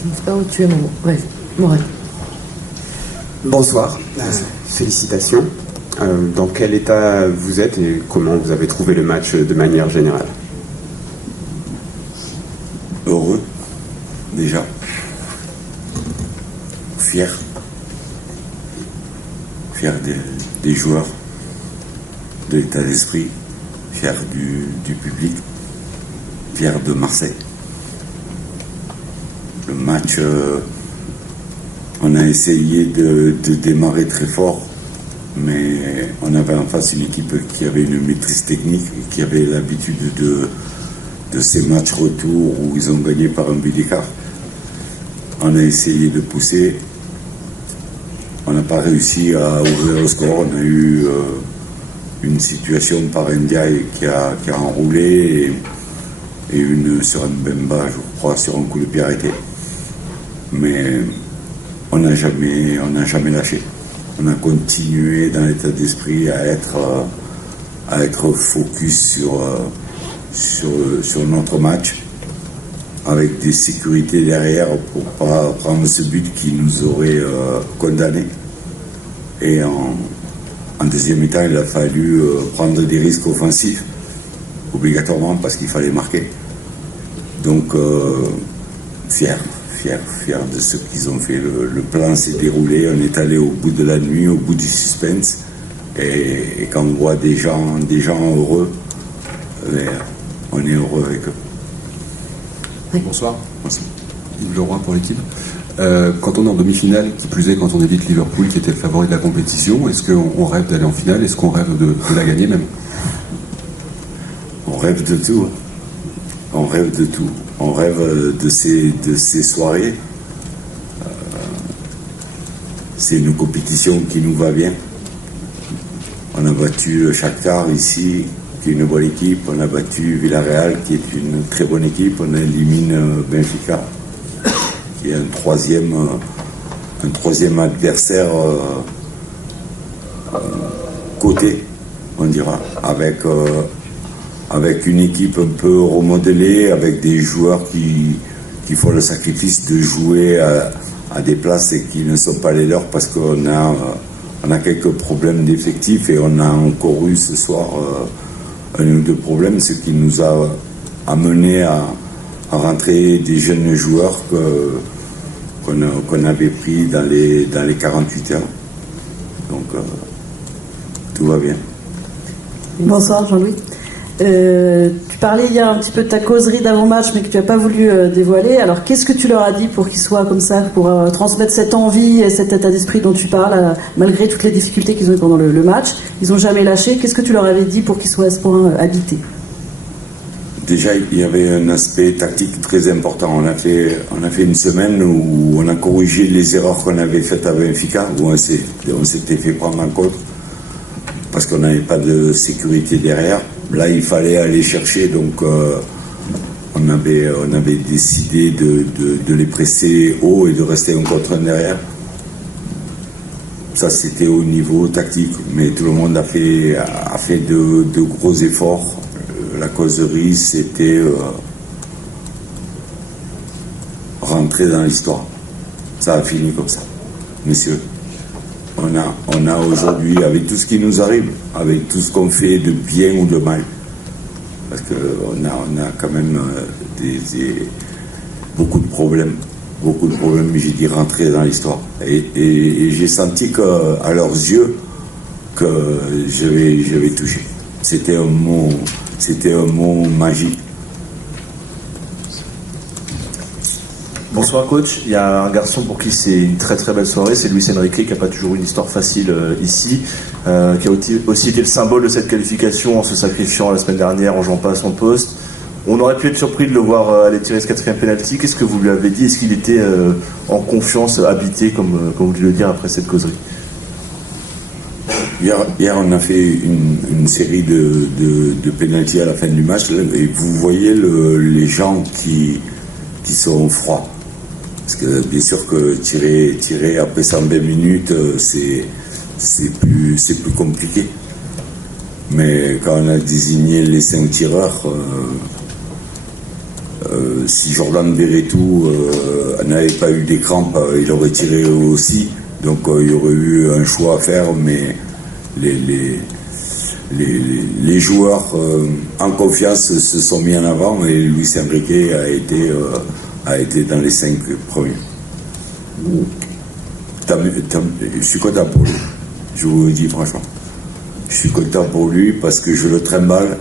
Je ne sais pas où tu es, Maman. Ouais, Morel. Bonsoir, félicitations. Dans quel état vous êtes et comment vous avez trouvé le match de manière générale? Heureux, déjà. Fier. Fier des joueurs, de l'état d'esprit. Fier du public. Fier de Marseille. Le match, on a essayé de démarrer très fort, mais on avait en face une équipe qui avait une maîtrise technique et qui avait l'habitude de ces matchs retour où ils ont gagné par un but d'écart. On a essayé de pousser, on n'a pas réussi à ouvrir le score. On a eu une situation par Ndiaye qui a enroulé et une sur Mbemba, je crois, sur un coup de pied arrêté. Mais on n'a jamais lâché. On a continué dans l'état d'esprit à être focus sur notre match, avec des sécurités derrière pour ne pas prendre ce but qui nous aurait condamnés. Et en deuxième mi-temps, il a fallu prendre des risques offensifs, obligatoirement, parce qu'il fallait marquer. Donc, fier de ce qu'ils ont fait. Le plan s'est déroulé, on est allé au bout de la nuit, au bout du suspense. Et quand on voit des gens heureux, on est heureux avec eux. Oui. Bonsoir. Yves Leroy pour l'équipe. Quand on est en demi-finale, qui plus est quand on évite Liverpool qui était le favori de la compétition, est-ce qu'on rêve d'aller en finale? Est-ce qu'on rêve de la gagner même? On rêve de tout. On rêve de tout. On rêve de ces soirées. C'est une compétition qui nous va bien. On a battu Shakhtar ici, qui est une bonne équipe. On a battu Villarreal, qui est une très bonne équipe. On élimine Benfica, qui est un troisième adversaire côté, on dira, avec une équipe un peu remodelée, avec des joueurs qui font le sacrifice de jouer à des places et qui ne sont pas les leurs parce qu'on a quelques problèmes d'effectifs et on a encore eu ce soir un ou deux problèmes, ce qui nous a amené à rentrer des jeunes joueurs qu'on avait pris dans les 48 heures. Donc tout va bien. Bonsoir Jean-Louis. Tu parlais hier un petit peu de ta causerie d'avant-match, mais que tu n'as pas voulu dévoiler. Alors, qu'est-ce que tu leur as dit pour qu'ils soient comme ça, pour transmettre cette envie et cet état d'esprit dont tu parles, malgré toutes les difficultés qu'ils ont eues pendant le match? Ils n'ont jamais lâché. Qu'est-ce que tu leur avais dit pour qu'ils soient à ce point habités? Déjà, il y avait un aspect tactique très important. On a fait une semaine où on a corrigé les erreurs qu'on avait faites à Benfica, où on s'était fait prendre en compte parce qu'on n'avait pas de sécurité derrière. Là, il fallait aller chercher, donc on avait décidé de les presser haut et de rester un contre un derrière. Ça, c'était au niveau tactique, mais tout le monde a fait de gros efforts. La causerie, c'était rentrer dans l'histoire. Ça a fini comme ça, messieurs. On a aujourd'hui, avec tout ce qui nous arrive, avec tout ce qu'on fait de bien ou de mal, parce qu'on a quand même beaucoup de problèmes, mais j'ai dit rentrer dans l'histoire. Et j'ai senti qu'à leurs yeux, que je vais toucher. C'était un mot magique. Bonsoir coach, il y a un garçon pour qui c'est une très très belle soirée, c'est Luis Enrique qui n'a pas toujours une histoire facile ici, qui a aussi été le symbole de cette qualification en se sacrifiant la semaine dernière, en jouant pas à son poste. On aurait pu être surpris de le voir aller tirer ce quatrième penalty. Qu'est-ce que vous lui avez dit? Est-ce qu'il était en confiance, habité, comme vous voulez le dire, après cette causerie? Hier, on a fait une série de pénaltys à la fin du match, et vous voyez les gens qui sont froids. Parce que bien sûr que tirer après 120 minutes, c'est plus compliqué. Mais quand on a désigné les 5 tireurs, Si Jordan Verretou n'avait pas eu des crampes, il aurait tiré aussi. Donc il y aurait eu un choix à faire, mais les joueurs en confiance se sont mis en avant et Luis Enrique a été dans les 5 premiers. Je suis content pour lui, je vous le dis franchement. Je suis content pour lui parce que je le trimballe.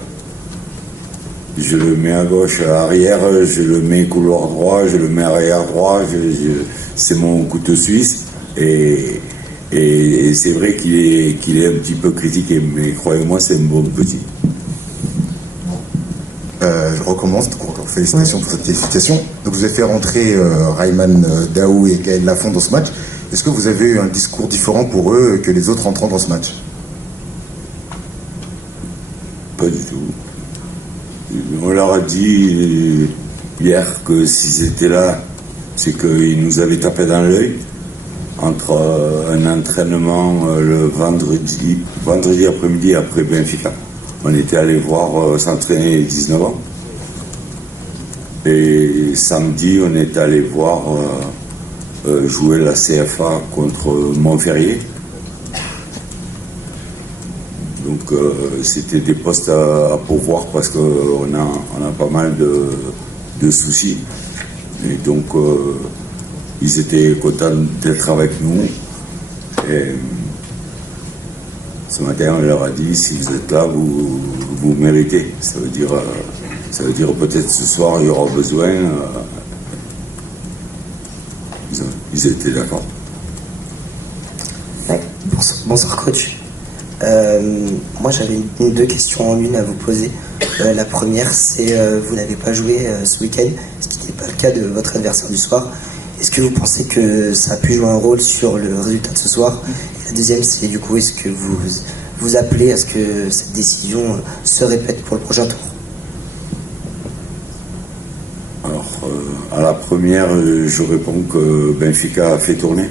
Je le mets à gauche, à arrière, je le mets couloir droit, je le mets arrière droit, c'est mon couteau suisse. Et c'est vrai qu'il est un petit peu critiqué, mais croyez-moi, c'est un bon petit. Je recommence, donc encore félicitations pour cette qualification. Donc vous avez fait rentrer Rayman Daou et Gaël Lafont dans ce match. Est-ce que vous avez eu un discours différent pour eux que les autres entrants dans ce match? Pas du tout. On leur a dit hier que s'ils étaient là, c'est qu'ils nous avaient tapé dans l'œil. Entre un entraînement le vendredi après-midi après Benfica. On était allé voir s'entraîner 19 ans. Et samedi, on est allé voir jouer la CFA contre Montferrier. Donc c'était des postes à pourvoir parce qu'on a pas mal de soucis. Et donc ils étaient contents d'être avec nous. Et ce matin, on leur a dit, si vous êtes là, vous méritez. Ça veut dire peut-être ce soir, il y aura besoin. Ils étaient d'accord. Ouais. Bonsoir coach. Moi j'avais deux questions en une à vous poser. La première c'est vous n'avez pas joué ce week-end, ce qui n'est pas le cas de votre adversaire du soir. Est-ce que vous pensez que ça a pu jouer un rôle sur le résultat de ce soir? Et la deuxième c'est du coup est-ce que vous appelez à ce que cette décision se répète pour le prochain tour? Alors à la première je réponds que Benfica a fait tourner.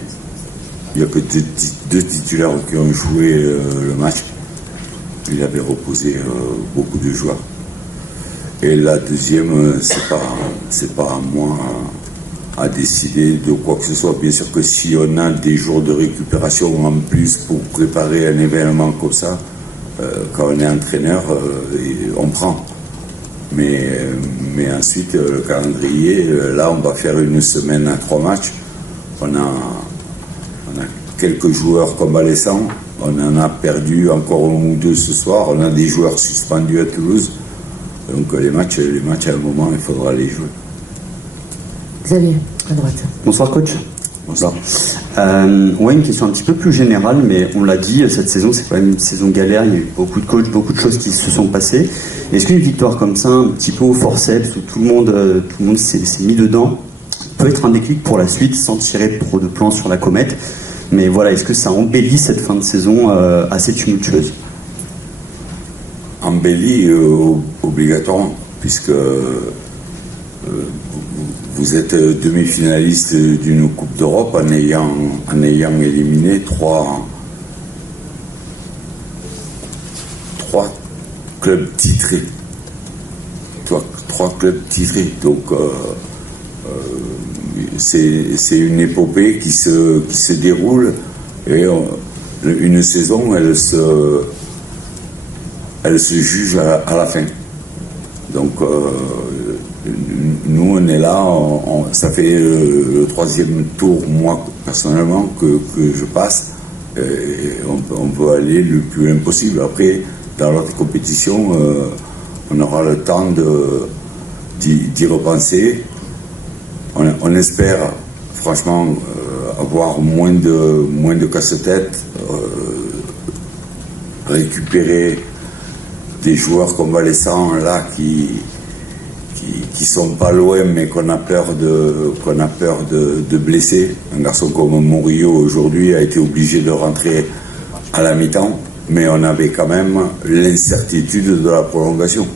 Il n'y a que deux titulaires qui ont joué le match. Il avait reposé beaucoup de joueurs. Et la deuxième, c'est pas à moi à décider de quoi que ce soit. Bien sûr que si on a des jours de récupération en plus pour préparer un événement comme ça, quand on est entraîneur, on prend. Mais ensuite, le calendrier, là, on va faire une semaine à 3 matchs. On a quelques joueurs convalescents. On en a perdu encore un ou deux ce soir. On a des joueurs suspendus à Toulouse. Donc les matchs, à un moment, il faudra les jouer. Xavier, à droite. Bonsoir coach. Bonsoir. Ouais, une question un petit peu plus générale, mais on l'a dit, cette saison, c'est quand même une saison galère. Il y a eu beaucoup de coachs, beaucoup de choses qui se sont passées. Est-ce qu'une victoire comme ça, un petit peu au forceps, où tout le monde s'est mis dedans, peut être un déclic pour la suite, sans tirer trop de plans sur la comète? Mais voilà, est-ce que ça embellit cette fin de saison assez tumultueuse? Embellit obligatoirement, puisque vous êtes demi-finaliste d'une Coupe d'Europe en ayant éliminé trois clubs titrés. Trois clubs titrés. Donc c'est une épopée qui se déroule et une saison elle se juge à la fin. Donc nous on est là, ça fait le 3e tour moi personnellement que je passe et on peut aller le plus loin possible. Après dans l'autre compétition on aura le temps d'y repenser. On espère franchement avoir moins de casse-tête, récupérer des joueurs convalescents là qui sont pas loin mais qu'on a peur de blesser. Un garçon comme Murillo aujourd'hui a été obligé de rentrer à la mi-temps, mais on avait quand même l'incertitude de la prolongation.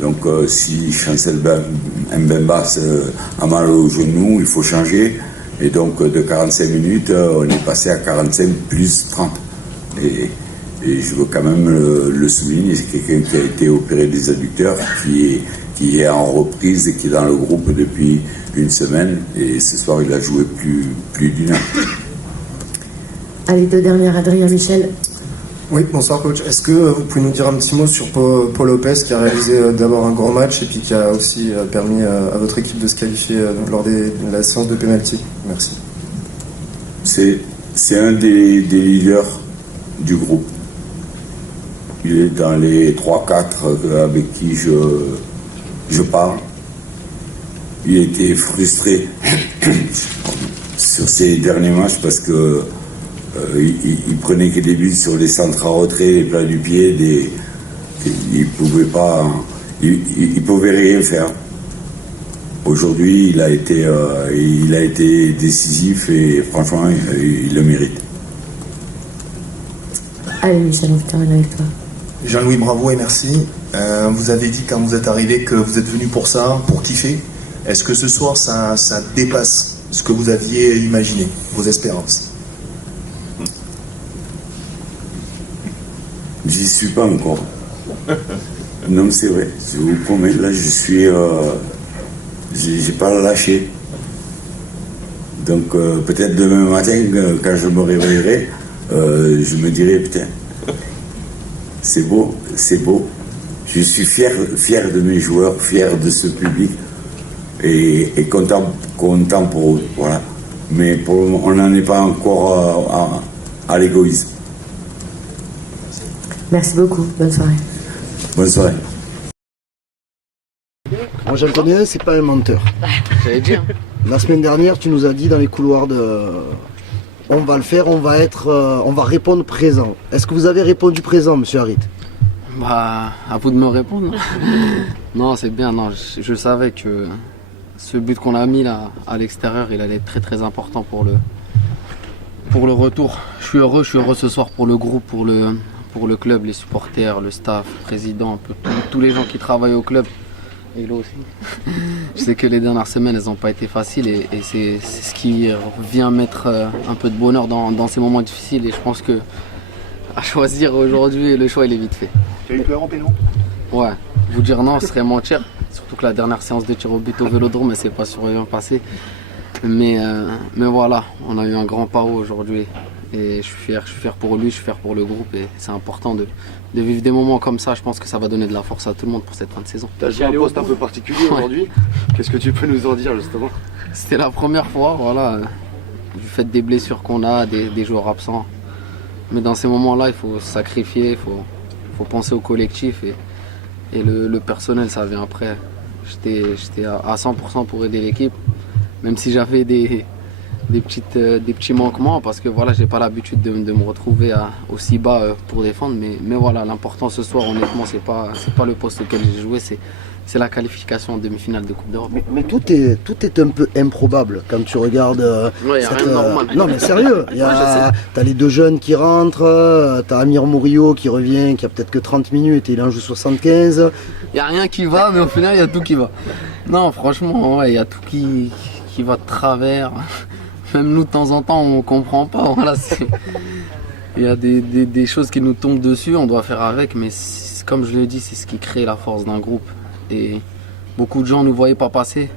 Donc si Chancel Mbemba a mal au genou, il faut changer. Et donc de 45 minutes, on est passé à 45 plus 30. Et je veux quand même le souligner, c'est quelqu'un qui a été opéré des adducteurs, qui qui est en reprise et qui est dans le groupe depuis une semaine. Et ce soir, il a joué plus d'une heure. Allez, deux dernières, Adrien Michel. Oui, bonsoir coach. Est-ce que vous pouvez nous dire un petit mot sur Paul Lopez qui a réalisé d'abord un grand match et puis qui a aussi permis à votre équipe de se qualifier lors de la séance de pénalty? Merci. C'est un des leaders du groupe. Il est dans les 3-4 avec qui je parle. Il était frustré sur ces derniers matchs parce que il prenait que des buts sur les centres à retrait, les plats du pied, il pouvait rien faire. Aujourd'hui, il a été décisif et franchement, il le mérite. Allez, Michel, on termine avec toi. Jean-Louis, bravo et merci. Vous avez dit quand vous êtes arrivé que vous êtes venu pour ça, pour kiffer. Est-ce que ce soir, ça dépasse ce que vous aviez imaginé, vos espérances? J'y suis pas encore. Non, mais c'est vrai. Je vous promets, là, je suis... j'ai pas lâché. Donc, peut-être demain matin, quand je me réveillerai, je me dirai, putain, c'est beau, c'est beau. Je suis fier de mes joueurs, fier de ce public et content pour eux. Voilà. Mais on n'en est pas encore à l'égoïsme. Merci beaucoup. Bonne soirée. Bonne soirée. Moi j'en connais un, c'est pas un menteur. J'allais dire. La semaine dernière, tu nous as dit dans les couloirs on va le faire, on va répondre présent. Est-ce que vous avez répondu présent, monsieur Harit? Bah, à vous de me répondre. Non, c'est bien. Non, je savais que ce but qu'on a mis là à l'extérieur, il allait être très très important pour le retour. Je suis heureux ce soir pour le groupe, pour le club, les supporters, le staff, le président, un peu tous les gens qui travaillent au club. Et là aussi. Je sais que les dernières semaines, elles n'ont pas été faciles et c'est ce qui vient mettre un peu de bonheur dans ces moments difficiles. Et je pense que à choisir aujourd'hui, le choix il est vite fait. Tu as eu peur en péno? Ouais, vous dire non, ce serait mentir. Surtout que la dernière séance de tir au but au Vélodrome, elle s'est pas super bien passée. Mais voilà, on a eu un grand paro aujourd'hui. Et je suis fier pour lui, je suis fier pour le groupe et c'est important de vivre des moments comme ça. Je pense que ça va donner de la force à tout le monde pour cette fin de saison. Tu as joué un poste un peu particulier aujourd'hui. Qu'est-ce que tu peux nous en dire justement? C'était la première fois, voilà, du fait des blessures qu'on a, des joueurs absents. Mais dans ces moments-là, il faut se sacrifier, il faut penser au collectif et le personnel, ça vient après. J'étais à 100% pour aider l'équipe, même si j'avais des petits manquements parce que voilà, j'ai pas l'habitude de me retrouver aussi bas pour défendre, mais voilà, l'important ce soir, honnêtement, c'est pas le poste auquel j'ai joué, c'est la qualification en demi-finale de Coupe d'Europe. Mais tout est un peu improbable quand tu regardes. Ouais, y a rien de normal. Non mais sérieux, t'as les deux jeunes qui rentrent, t'as Amir Murillo qui revient, qui a peut-être que 30 minutes et il en joue 75. Y a rien qui va, mais au final y a tout qui va. Non, franchement, ouais, y a tout qui va de travers. Même nous, de temps en temps, on comprend pas. Voilà, il y a des choses qui nous tombent dessus, on doit faire avec, mais comme je le dis, c'est ce qui crée la force d'un groupe. Et beaucoup de gens ne nous voyaient pas passer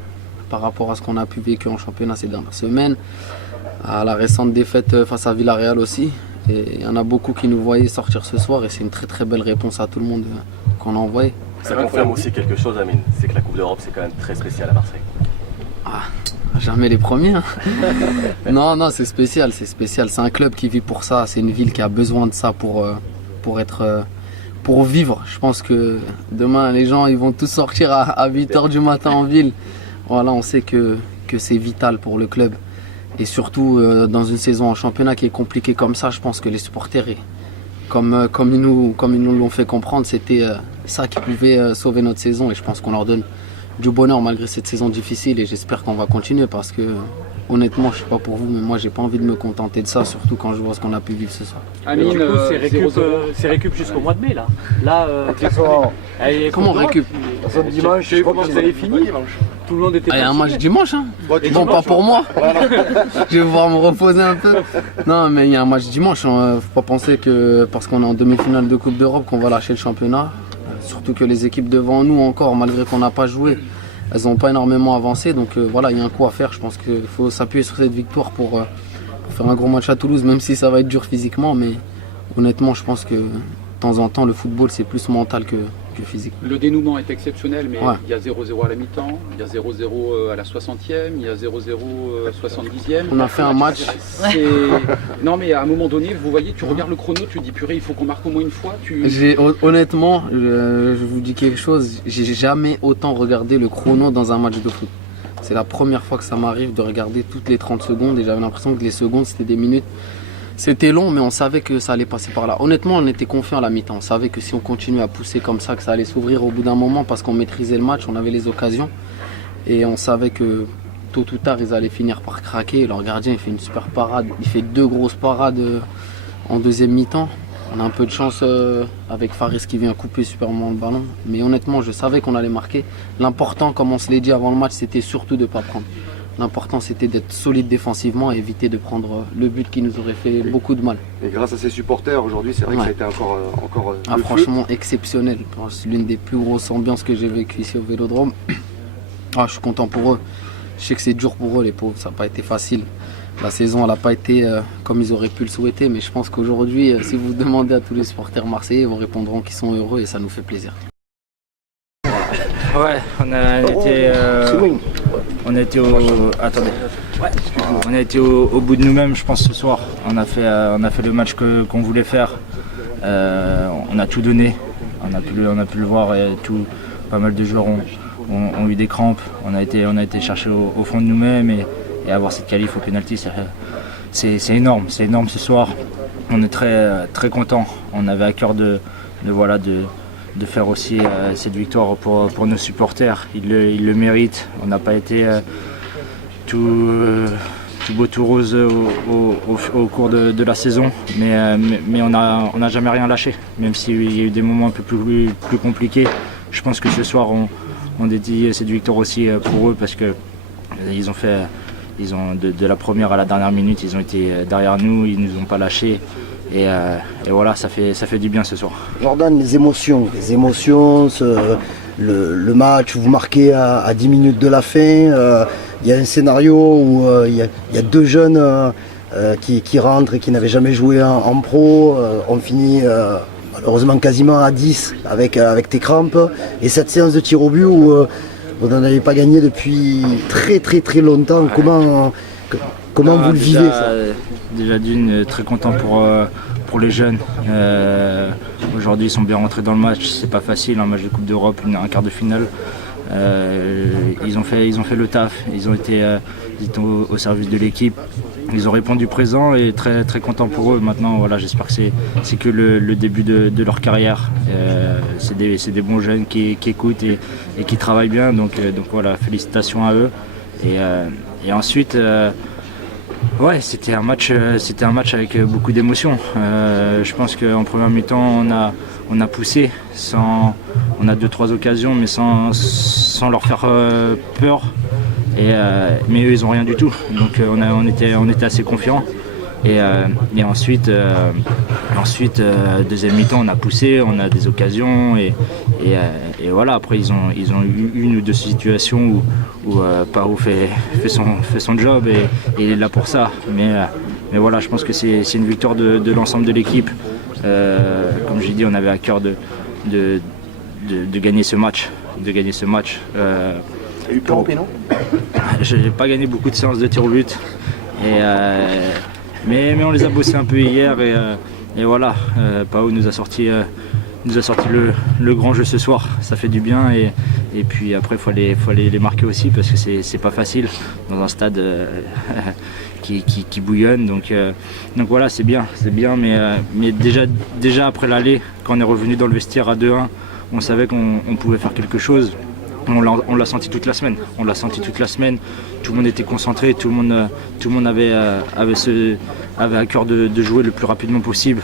par rapport à ce qu'on a pu vécu en championnat ces dernières semaines, à la récente défaite face à Villarreal aussi. Et il y en a beaucoup qui nous voyaient sortir ce soir et c'est une très très belle réponse à tout le monde qu'on a envoyé. Ça confirme aussi quelque chose, Amine, c'est que la Coupe d'Europe c'est quand même très spécial à Marseille. Ah, jamais les premiers. Hein. Non, c'est spécial. C'est un club qui vit pour ça. C'est une ville qui a besoin de ça pour vivre. Je pense que demain, les gens ils vont tous sortir à 8h du matin en ville. Voilà, on sait que c'est vital pour le club. Et surtout, dans une saison en championnat qui est compliquée comme ça, je pense que les supporters, comme ils nous l'ont fait comprendre, c'était ça qui pouvait sauver notre saison. Et je pense qu'on leur donne du bonheur malgré cette saison difficile et j'espère qu'on va continuer parce que honnêtement, je sais pas pour vous, mais moi j'ai pas envie de me contenter de ça, surtout quand je vois ce qu'on a pu vivre ce soir. Amine, c'est récup jusqu'au mois de mai là. Comment récup? Dimanche, je crois que vous avez fini dimanche. Tout le monde était. Il y a un match dimanche, hein. Bon, pas pour moi. Je vais pouvoir me reposer un peu. Non, mais il y a un match dimanche. Faut pas penser que parce qu'on est en demi-finale de Coupe d'Europe qu'on va lâcher le championnat. surtout que les équipes devant nous encore, malgré qu'on n'a pas joué, elles n'ont pas énormément avancé. Donc voilà, il y a un coup à faire. Je pense qu'il faut s'appuyer sur cette victoire pour faire un gros match à Toulouse, même si ça va être dur physiquement. Mais honnêtement, je pense que de temps en temps, le football, c'est plus mental que physique. Le dénouement est exceptionnel, mais Ouais. il y a 0-0 à la mi-temps, il y a 0-0 à la 60e, il y a 0-0 70e. On a fait un match. Non, mais à un moment donné, vous voyez, tu regardes le chrono, tu dis purée, il faut qu'on marque au moins une fois. Honnêtement, je vous dis quelque chose, j'ai jamais autant regardé le chrono dans un match de foot. C'est la première fois que ça m'arrive de regarder toutes les 30 secondes et j'avais l'impression que les secondes c'était des minutes. C'était long, mais on savait que ça allait passer par là. Honnêtement, on était confiants à la mi-temps. On savait que si on continuait à pousser comme ça, que ça allait s'ouvrir au bout d'un moment parce qu'on maîtrisait le match, on avait les occasions. Et on savait que tôt ou tard, ils allaient finir par craquer. Leur gardien, il fait une super parade. Il fait 2 grosses parades en deuxième mi-temps. On a un peu de chance avec Faris qui vient couper superbement le ballon. Mais honnêtement, je savais qu'on allait marquer. L'important, comme on se l'est dit avant le match, c'était surtout de ne pas prendre. L'important, c'était d'être solide défensivement et éviter de prendre le but qui nous aurait fait beaucoup de mal. Et grâce à ses supporters, aujourd'hui, c'est vrai que ça a été encore le franchement exceptionnel. C'est l'une des plus grosses ambiances que j'ai vécues ici au Vélodrome. Je suis content pour eux. Je sais que c'est dur pour eux, les pauvres. Ça n'a pas été facile. La saison, elle n'a pas été comme ils auraient pu le souhaiter. Mais je pense qu'aujourd'hui, si vous demandez à tous les supporters marseillais, ils vous répondront qu'ils sont heureux et ça nous fait plaisir. Ouais, on a été au bout de nous-mêmes, je pense, ce soir. On a fait le match qu'on voulait faire. On a tout donné. On a pu le voir. Et pas mal de joueurs ont eu des crampes. On a été chercher au fond de nous-mêmes et avoir cette qualif au penalty, c'est énorme. C'est énorme ce soir. On est très très contents. On avait à cœur de faire aussi cette victoire pour nos supporters. Ils le méritent. On n'a pas été tout beau tout rose au cours de la saison, mais on n'a jamais rien lâché, même s'il y a eu des moments un peu plus compliqués. Je pense que ce soir on dédie cette victoire aussi pour eux parce que ils ont de la première à la dernière minute, ils ont été derrière nous, ils nous ont pas lâchés. Et voilà, ça fait du bien ce soir. Jordan, les émotions, le match, vous marquez à 10 minutes de la fin, il y a un scénario où il y a 2 jeunes qui rentrent et qui n'avaient jamais joué en pro, on finit malheureusement quasiment à 10 avec tes crampes, et cette séance de tir au but où vous n'en avez pas gagné depuis très très très longtemps, comment vous le vivez ça? Déjà d'une, très content pour les jeunes. Aujourd'hui, ils sont bien rentrés dans le match. C'est pas facile, un match de Coupe d'Europe, un quart de finale. Ils ont fait le taf. Ils étaient au service de l'équipe. Ils ont répondu présent et très très content pour eux. Maintenant, voilà, j'espère que c'est que le début de leur carrière. C'est des bons jeunes qui écoutent et qui travaillent bien. Donc voilà, félicitations à eux. Et ensuite. Ouais, c'était un match avec beaucoup d'émotions. Je pense qu'en première mi-temps, on a poussé, on a 2-3 occasions, mais sans leur faire peur. Mais eux, ils n'ont rien du tout. Donc on était assez confiants. Et ensuite, deuxième mi-temps, on a poussé, on a des occasions et voilà. Après, ils ont eu 1 ou 2 situations où Pau fait son job et il est là pour ça. Mais voilà, je pense que c'est une victoire de l'ensemble de l'équipe. Comme j'ai dit, on avait à cœur de gagner ce match. Il y a eu peur au péno ? Je n'ai pas gagné beaucoup de séances de tir au but. Mais on les a bossés un peu hier et voilà, Pau nous a sorti le grand jeu ce soir, ça fait du bien et puis après il faut aller les marquer aussi parce que c'est pas facile dans un stade qui bouillonne, donc voilà, c'est bien, mais déjà après l'aller, quand on est revenu dans le vestiaire à 2-1, on savait qu'on pouvait faire quelque chose. On l'a senti toute la semaine. Tout le monde était concentré, tout le monde avait à cœur de jouer le plus rapidement possible.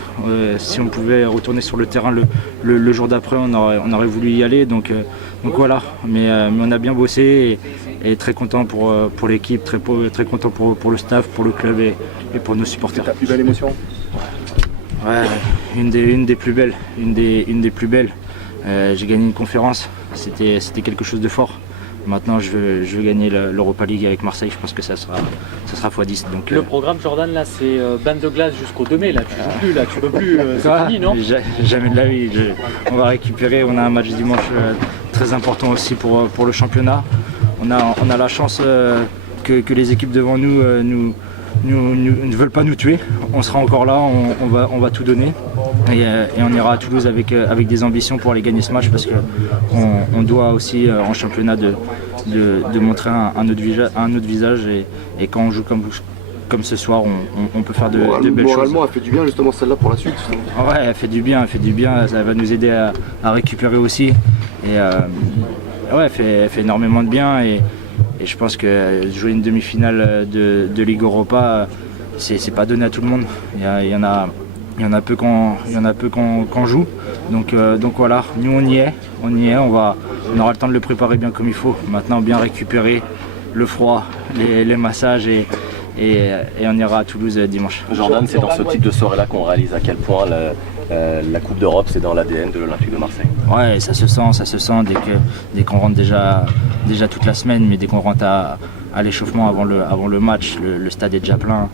Si on pouvait retourner sur le terrain le jour d'après, on aurait voulu y aller. Donc voilà. Mais on a bien bossé et très content pour l'équipe, très content pour le staff, pour le club et pour nos supporters. Ta plus belle émotion ? Ouais, une des plus belles. J'ai gagné une conférence, c'était quelque chose de fort. Maintenant, je veux gagner l'Europa League avec Marseille. Je pense que ça sera x10. Donc, le programme, Jordan, là, c'est bande de glace jusqu'au 2 mai. Là, tu joues plus, là, tu peux plus. C'est fini, non? Jamais de la vie. On va récupérer. On a un match dimanche très important aussi pour le championnat. On a la chance que les équipes devant nous ne veulent pas nous tuer. On sera encore là. On va tout donner. Et on ira à Toulouse avec des ambitions pour aller gagner ce match, parce qu'on doit aussi en championnat de montrer un autre visage, et quand on joue comme ce soir, on peut faire de belles choses. Moralement, elle fait du bien justement celle-là pour la suite. Ouais, elle fait du bien, ça va nous aider à récupérer aussi. Et ouais, elle fait énormément de bien, et je pense que jouer une demi-finale de Ligue Europa, c'est pas donné à tout le monde. Il y en a peu qu'on joue. Donc voilà, nous on y est, on aura le temps de le préparer bien comme il faut. Maintenant, bien récupérer le froid, les massages, et on ira à Toulouse dimanche. Jordan, c'est dans ce type de soirée-là qu'on réalise à quel point la Coupe d'Europe, c'est dans l'ADN de l'Olympique de Marseille. Ouais, ça se sent dès qu'on rentre déjà toute la semaine, mais dès qu'on rentre à l'échauffement avant le match, le stade est déjà plein.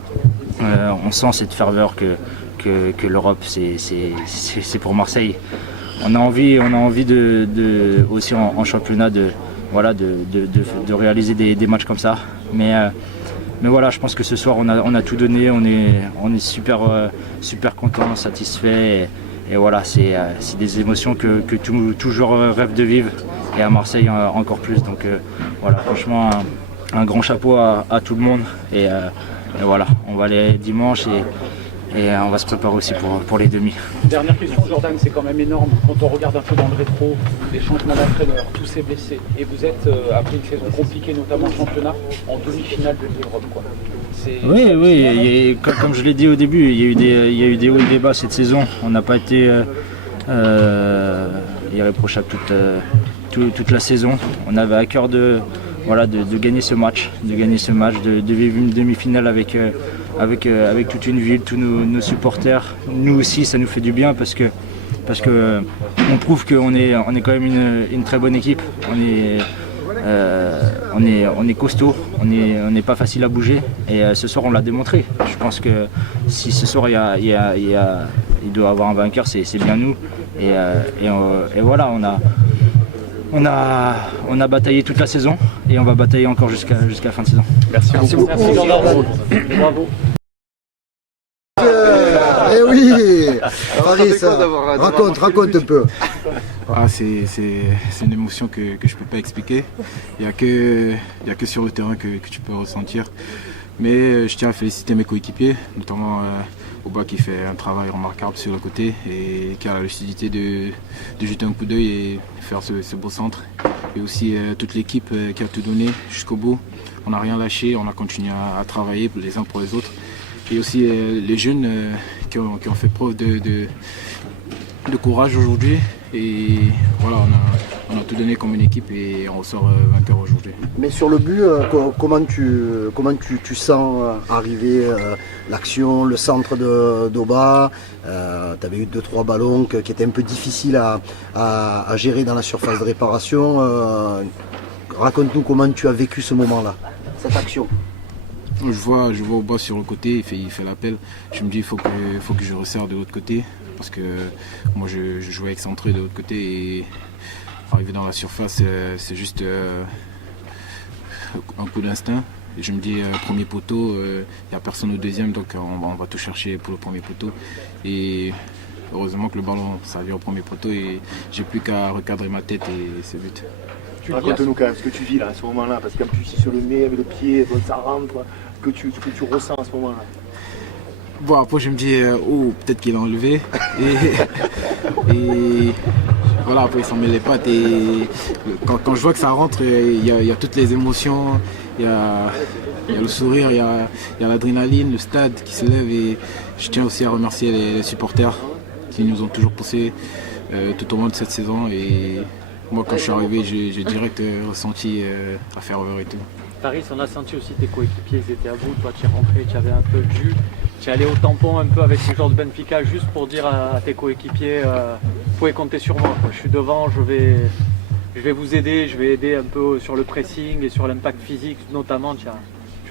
On sent cette ferveur que l'Europe, c'est pour Marseille. On a envie aussi en championnat de réaliser des matchs comme ça. Mais voilà, je pense que ce soir on a tout donné, on est super content, satisfait, et voilà, c'est des émotions que tout joueur rêve de vivre, et à Marseille encore plus. Donc voilà, franchement un grand chapeau à tout le monde, et voilà, on va aller dimanche, et on va se préparer aussi pour les demi. Dernière question, Jordan, c'est quand même énorme quand on regarde un peu dans le rétro, les changements d'entraîneur, tous ces blessés, et vous êtes, après une saison compliquée, notamment en championnat, en demi-finale de Ligue Europe, quoi. Oui, comme je l'ai dit au début, il y a eu des hauts et des bas cette saison. On n'a pas été irréprochable toute la saison. On avait à cœur de gagner ce match, de vivre une demi-finale avec toute une ville, tous nos supporters. Nous aussi, ça nous fait du bien, parce que on prouve qu'on est quand même une très bonne équipe. On est costaud, on n'est pas facile à bouger, et ce soir on l'a démontré. Je pense que si ce soir il doit y avoir un vainqueur, c'est bien nous. Et voilà, on a bataillé toute la saison, et on va batailler encore jusqu'à la fin de saison. Merci beaucoup. Bravo. Eh oui, Paris, raconte un peu. Ah, c'est une émotion que je ne peux pas expliquer. Il n'y a que sur le terrain que tu peux ressentir. Mais je tiens à féliciter mes coéquipiers, notamment Oba, qui fait un travail remarquable sur le côté, et qui a la lucidité de jeter un coup d'œil et faire ce beau centre. Et aussi toute l'équipe qui a tout donné jusqu'au bout. On n'a rien lâché, on a continué à travailler les uns pour les autres. Et aussi les jeunes qui ont fait preuve de courage aujourd'hui. Et voilà, on a tout donné comme une équipe, et on ressort vainqueur aujourd'hui. Mais sur le but, comment tu sens arriver l'action, le centre d'Oba? Tu avais eu 2-3 ballons qui étaient un peu difficiles à gérer dans la surface de réparation. Raconte-nous comment tu as vécu ce moment-là, cette action. Je vois Oba sur le côté, il fait l'appel. Je me dis il faut que je resserre de l'autre côté, parce que moi je jouais excentré de l'autre côté, et arriver dans la surface, c'est juste un coup d'instinct. Et je me dis premier poteau, il n'y a personne au deuxième, donc on va tout chercher pour le premier poteau. Et heureusement que le ballon ça vient au premier poteau, et j'ai plus qu'à recadrer ma tête, et c'est but. Raconte-nous quand même ce que tu vis là à ce moment-là, parce qu'en plus sur le nez avec le pied, ça rentre, ce que tu ressens à ce moment-là. Bon, après je me dis peut-être qu'il a enlevé, et voilà, après il s'en met les pattes, et quand je vois que ça rentre, il y a toutes les émotions, il y a le sourire, il y a l'adrénaline, le stade qui se lève, et je tiens aussi à remercier les supporters qui nous ont toujours poussés tout au long de cette saison. Et moi, quand je suis arrivé, j'ai direct ressenti la ferveur et tout. Paris, on a senti aussi tes coéquipiers, ils étaient à bout. Toi, tu es rentré, tu avais un peu de jus. tu es allé au tampon un peu avec les joueurs de Benfica juste pour dire à tes coéquipiers, vous pouvez compter sur moi, quoi. Je suis devant, je vais vous aider, je vais aider un peu sur le pressing et sur l'impact physique notamment, tu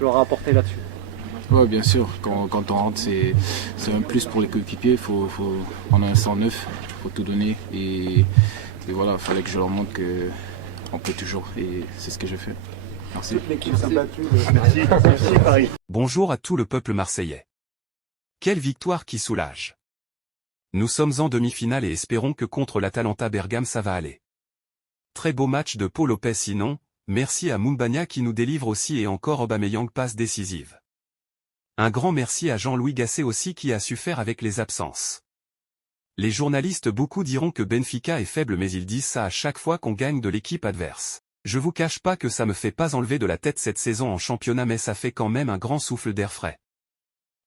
leur as apporté là-dessus. Ouais, bien sûr, quand on rentre, c'est un plus pour les coéquipiers. On a un 109, il faut tout donner. Et voilà, il fallait que je leur montre qu'on peut toujours. Et c'est ce que j'ai fait. Merci. Merci Paris. Bonjour à tout le peuple marseillais. Quelle victoire qui soulage. Nous sommes en demi-finale et espérons que contre l'Atalanta Bergame ça va aller. Très beau match de Paul Lopez sinon, merci à Moumbagna qui nous délivre aussi et encore Aubameyang passe décisive. Un grand merci à Jean-Louis Gasset aussi qui a su faire avec les absences. Les journalistes beaucoup diront que Benfica est faible mais ils disent ça à chaque fois qu'on gagne de l'équipe adverse. Je vous cache pas que ça me fait pas enlever de la tête cette saison en championnat mais ça fait quand même un grand souffle d'air frais.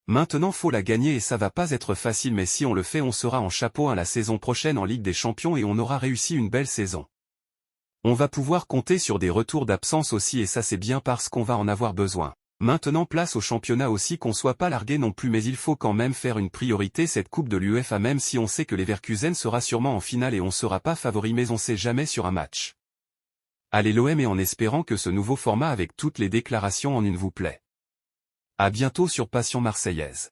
Maintenant faut la gagner et ça va pas être facile mais si on le fait on sera en chapeau 1 la saison prochaine en Ligue des Champions et on aura réussi une belle saison. On va pouvoir compter sur des retours d'absence aussi et ça c'est bien parce qu'on va en avoir besoin. Maintenant place au championnat aussi qu'on soit pas largué non plus mais il faut quand même faire une priorité cette coupe de l'UEFA même si on sait que Leverkusen sera sûrement en finale et on sera pas favori mais on sait jamais sur un match. Allez l'OM et en espérant que ce nouveau format avec toutes les déclarations en une vous plaît. À bientôt sur Passion Marseillaise.